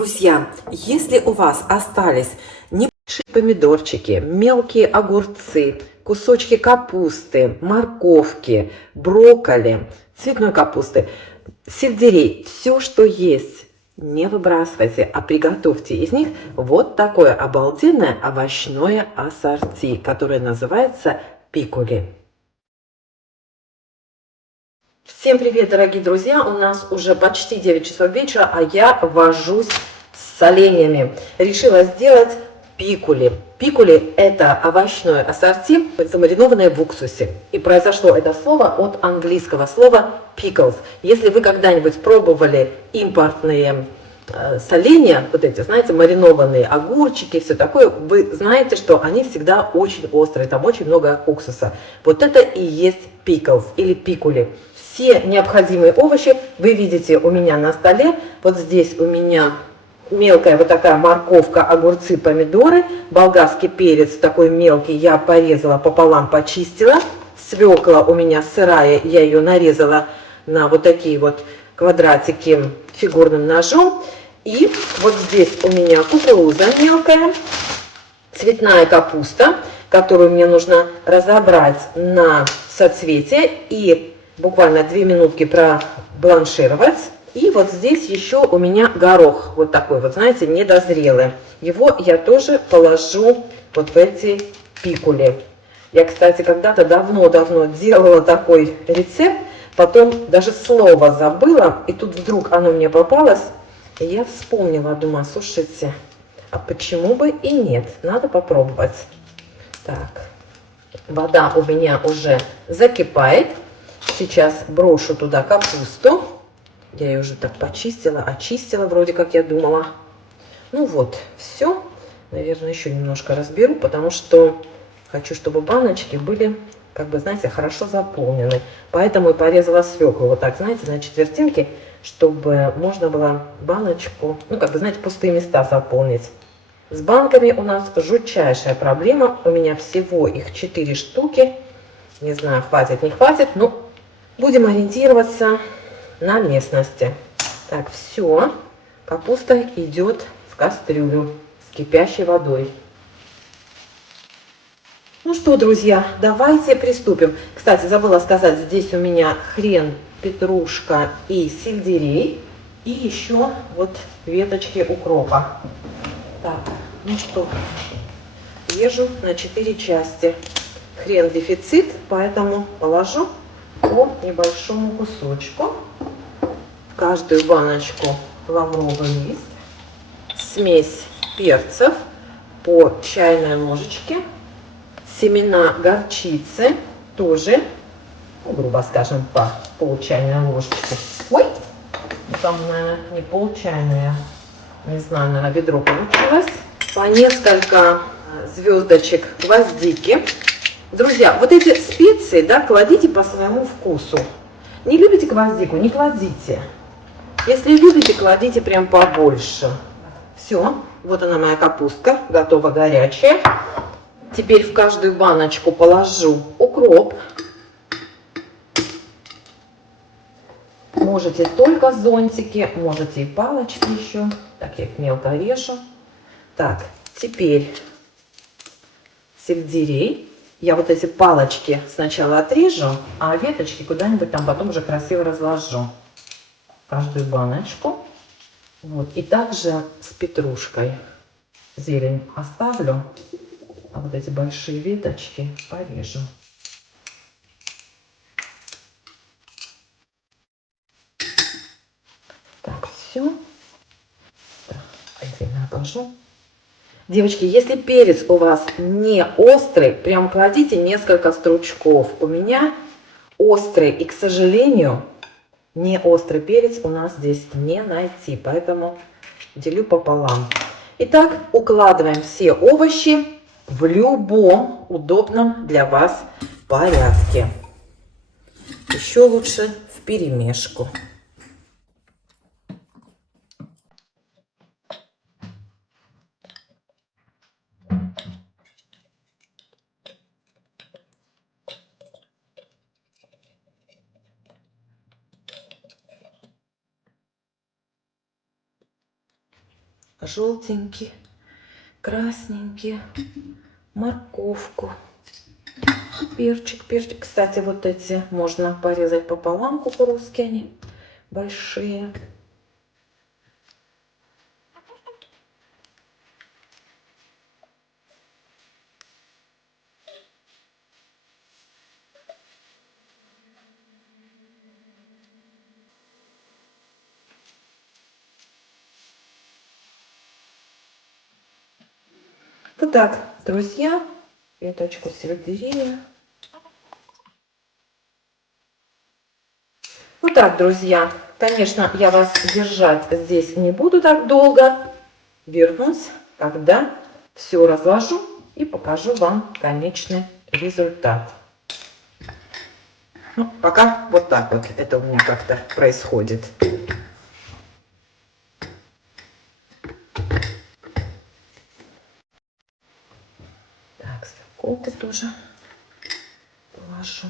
Друзья, если у вас остались небольшие помидорчики, мелкие огурцы, кусочки капусты, морковки, брокколи, цветной капусты, сельдерей, все, что есть, не выбрасывайте, а приготовьте из них вот такое обалденное овощное ассорти, которое называется пикули. Всем привет, дорогие друзья! У нас уже почти 9 часов вечера, а я вожусь с соленьями. Решила сделать пикули. Пикули – это овощное ассорти, замаринованное в уксусе. И произошло это слово от английского слова pickles. Если вы когда-нибудь пробовали импортные соленья, вот эти, знаете, маринованные огурчики, все такое, вы знаете, что они всегда очень острые, там очень много уксуса. Вот это и есть pickles или пикули. Все необходимые овощи вы видите у меня на столе. Вот здесь у меня мелкая вот такая морковка, огурцы, помидоры, болгарский перец такой мелкий я порезала пополам, почистила. Свекла у меня сырая, я ее нарезала на вот такие вот квадратики фигурным ножом. И вот здесь у меня кукуруза мелкая, цветная капуста, которую мне нужно разобрать на соцветия и буквально 2 минутки пробланшировать. И вот здесь еще у меня горох, вот такой вот, знаете, недозрелый. Его я тоже положу вот в эти пикули. Я, кстати, когда-то давно-давно делала такой рецепт, потом даже слово забыла, и тут вдруг оно мне попалось, и я вспомнила, думаю, слушайте, а почему бы и нет, надо попробовать. Так, вода у меня уже закипает. Сейчас брошу туда капусту. Я ее уже так почистила, очистила, вроде как я думала. Ну вот, все. Наверное, еще немножко разберу, потому что хочу, чтобы баночки были, как бы, знаете, хорошо заполнены. Поэтому и порезала свеклу вот так, знаете, на четвертинки, чтобы можно было баночку, ну, как бы, знаете, пустые места заполнить. С банками у нас жутчайшая проблема. У меня всего их 4 штуки. Не знаю, хватит, не хватит, но будем ориентироваться на местности. Так, все. Капуста идет в кастрюлю с кипящей водой. Ну что, друзья, давайте приступим. Кстати, забыла сказать, здесь у меня хрен, петрушка и сельдерей. И еще вот веточки укропа. Так, ну что, режу на 4 части. Хрен дефицит, поэтому положу по небольшому кусочку. В каждую баночку лавровый лист, смесь перцев по чайной ложечке, семена горчицы тоже, ну, грубо скажем, по пол чайной ложечки. Ой, там, наверное, не пол чайная, не знаю, наверное, ведро получилось. По несколько звездочек гвоздики. Друзья, вот эти специи, да, кладите по своему вкусу. Не любите гвоздику, не кладите. Если любите, кладите прям побольше. Все, вот она моя капустка, готова горячая. Теперь в каждую баночку положу укроп. Можете только зонтики, можете и палочки еще. Так, я их мелко режу. Так, теперь сельдерей. Я вот эти палочки сначала отрежу, а веточки куда-нибудь там потом уже красиво разложу. Каждую баночку. Вот. И также с петрушкой. Зелень оставлю, а вот эти большие веточки порежу. Так, все. Так, отдельно отложу. Девочки, если перец у вас не острый, прям кладите несколько стручков. У меня острый, и, к сожалению, не острый перец у нас здесь не найти, поэтому делю пополам. Итак, укладываем все овощи в любом удобном для вас порядке. Еще лучше вперемешку. желтенький, красненький, морковку, перчик. Кстати, вот эти можно порезать пополам, кукурузки они большие. Вот так, друзья, веточку сельдерея. Вот так, друзья, конечно, я вас держать здесь не буду так долго. Вернусь, когда все разложу и покажу вам конечный результат. Ну, пока вот так вот это у меня как-то происходит. Так, свеклу тоже положу.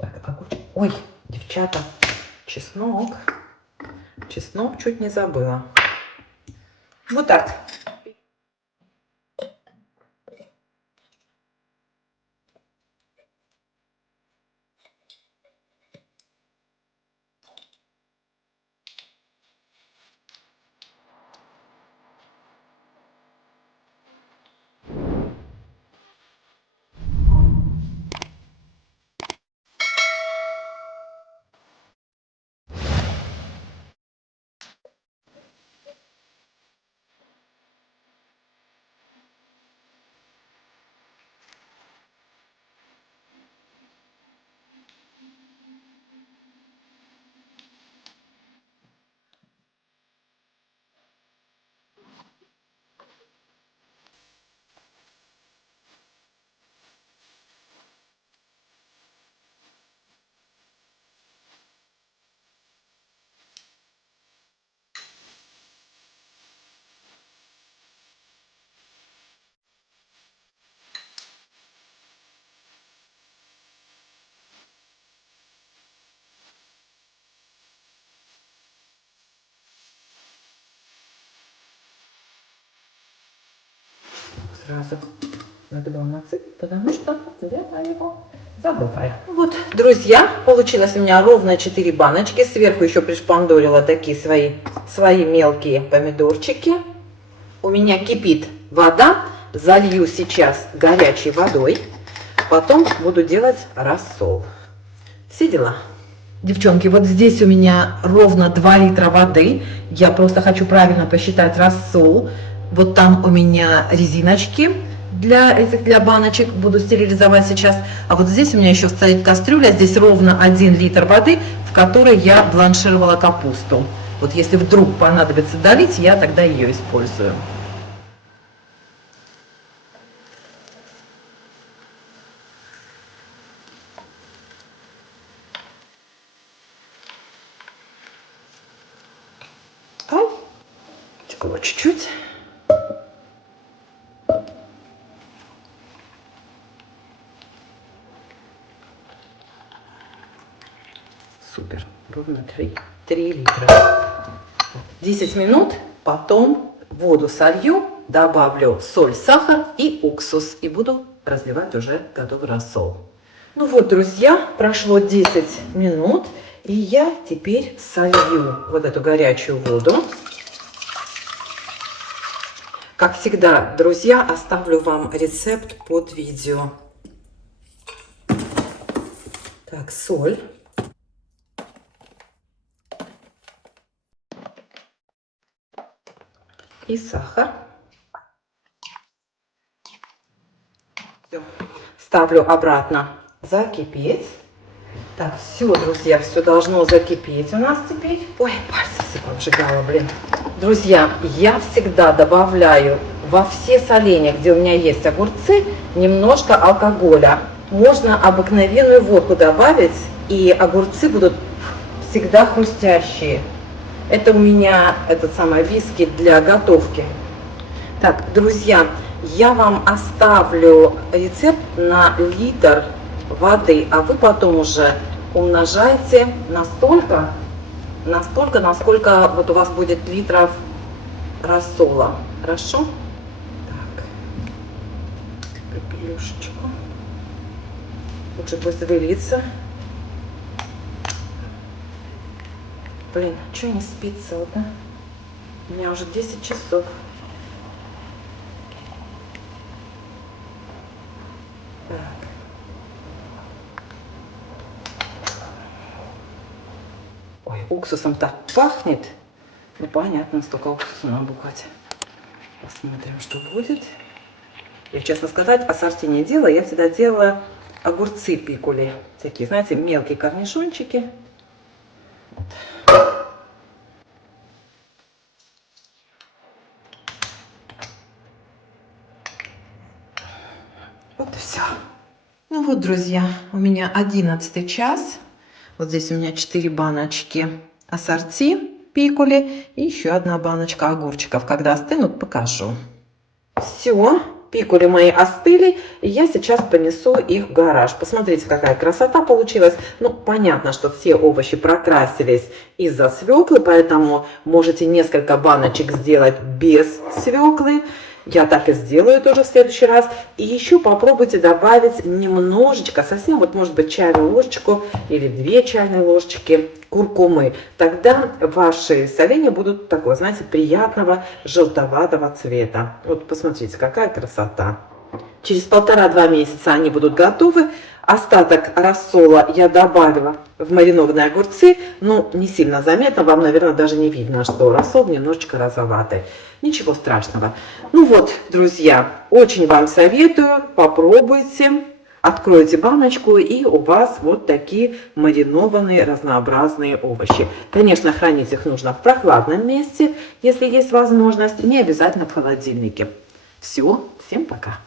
Так, огурчик. Ой, девчата, чеснок. Чеснок чуть не забыла. Вот так. Сразу надо было нацепить, потому что я его забываю. Вот, друзья, получилось у меня ровно 4 баночки. Сверху еще пришпандорила такие свои мелкие помидорчики. У меня кипит вода. Залью сейчас горячей водой. Потом буду делать рассол. Все дела. Девчонки, вот здесь у меня ровно 2 литра воды. Я просто хочу правильно посчитать рассол. Вот там у меня резиночки для баночек. Буду стерилизовать сейчас. А вот здесь у меня еще стоит кастрюля. Здесь ровно 1 литр воды, в которой я бланшировала капусту. Вот если вдруг понадобится долить, я тогда ее использую. Текло чуть-чуть. Супер. Ровно 3 литра. 10 минут. Потом воду солью, добавлю соль, сахар и уксус. И буду разливать уже готовый рассол. Ну вот, друзья, прошло 10 минут. И я теперь солью вот эту горячую воду. Как всегда, друзья, оставлю вам рецепт под видео. Так, соль. И сахар. Все. Ставлю обратно закипеть. Так, все, друзья, все должно закипеть у нас теперь. Ой, пальцы все обжигала, блин. Друзья, я всегда добавляю во все соленья, где у меня есть огурцы, немножко алкоголя. Можно обыкновенную водку добавить, и огурцы будут всегда хрустящие. Это у меня этот самый виски для готовки. Так, друзья, я вам оставлю рецепт на литр воды, а вы потом уже умножайте настолько, насколько вот у вас будет литров рассола. Хорошо? Так, пепелюшечку. Лучше пусть выльется. Блин, что не спится, вот, да? У меня уже 10 часов. Так. Ой, уксусом так пахнет. Ну, понятно, столько уксуса набухать. Посмотрим, что будет. Я, честно сказать, ассорти не делала. Я всегда делала огурцы пикули. Такие, знаете, мелкие корнишончики. Вот и все. Ну вот, друзья, у меня 11 час. Вот здесь у меня 4 баночки ассорти пикули и еще одна баночка огурчиков. Когда остынут, покажу. Все, пикули мои остыли, и я сейчас понесу их в гараж. Посмотрите, какая красота получилась. Ну, понятно, что все овощи прокрасились из-за свеклы, поэтому можете несколько баночек сделать без свеклы. Я так и сделаю тоже в следующий раз. И еще попробуйте добавить немножечко, совсем, вот может быть чайную ложечку или 2 чайные ложечки куркумы. Тогда ваши соленья будут такого, знаете, приятного желтоватого цвета. Вот посмотрите, какая красота. Через 1,5-2 месяца они будут готовы. Остаток рассола я добавила в маринованные огурцы. Ну, не сильно заметно. Вам, наверное, даже не видно, что рассол немножечко розоватый. Ничего страшного. Ну вот, друзья, очень вам советую. Попробуйте. Откройте баночку, и у вас вот такие маринованные разнообразные овощи. Конечно, хранить их нужно в прохладном месте, если есть возможность. Не обязательно в холодильнике. Все, всем пока.